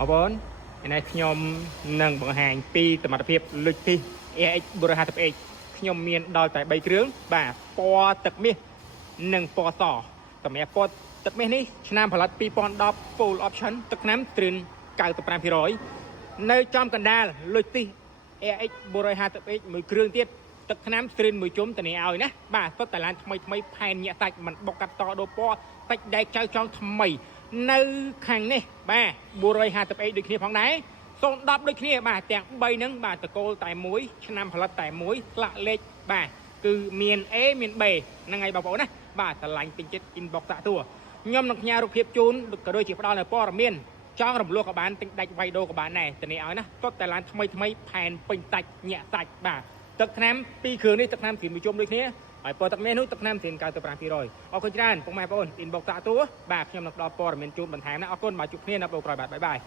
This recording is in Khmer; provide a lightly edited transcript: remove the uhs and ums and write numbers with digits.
អរបងនេះខ្ញុំនឹងបង្ហាញពីសមត្ថភាពលុចទី AX 450H ខ្ញុំមានដល់តែ3គ្រឿងបាទពណ៌ទឹកមាសនិងពណ៌សសម្រាប់ពណ៌ទឹកមាសនេះឆ្នាំផលិត2010 Full Option ទឹកថ្នាំត្រឿន 95% នៅចំកណ្ដាលលុចទី AX 450H មួយគ្រឿងទៀតទឹកថ្នាំត្រឿនមួយជុំតនេះឲ្យណាបាទសុទ្ធតែឡានថ្មីផែនញាក់សាច់មិនបុកកាត់តដូរពណ៌សាច់ដែកចៅចង់ថ្មីនៅខាងនេះបាទ 450H ដូចគ្នាផងដែរ010ដូចគ្នាបាទទាំង3ហ្នឹងបាទតកូលតែមួយឆ្នាំផលិតតែមួយស្លាកលេខបាទគឺមាន A មាន B ហ្នឹងហើយបងប្អូនណាបាទឆ្លាញ់ពេញចិត្ត inbox តាក់ទួខ្ញុំនឹងផ្ញើរូបភាពជូនក៏ដូចជាផ្ដល់នៅព័ត៌មានចង់រំលោះក៏បានទិញដាច់វាយដូរក៏បានដែរទៅនេះឲ្យណាសុទ្ធតែឡានថ្មីផែនពេញសាច់ញាក់សាច់បាទទឹកថ្នាំ2គ្រឿងនេះទឹកថ្នាំ3មួយជុំដូចគ្នាហើយពណ៌ទឹកមាសនោះទឹកថ្នាំត្រៀន 95% អរគុណច្រើនពុកម៉ែបងប្អូន inbox តាក់ទួបាទខ្ញុំនឹងផ្ដល់ព័ត៌មានជូនបន្ថែមណាអរគុណបាទជួបគ្នានៅប្រូក្រោយបាទបាយបាយ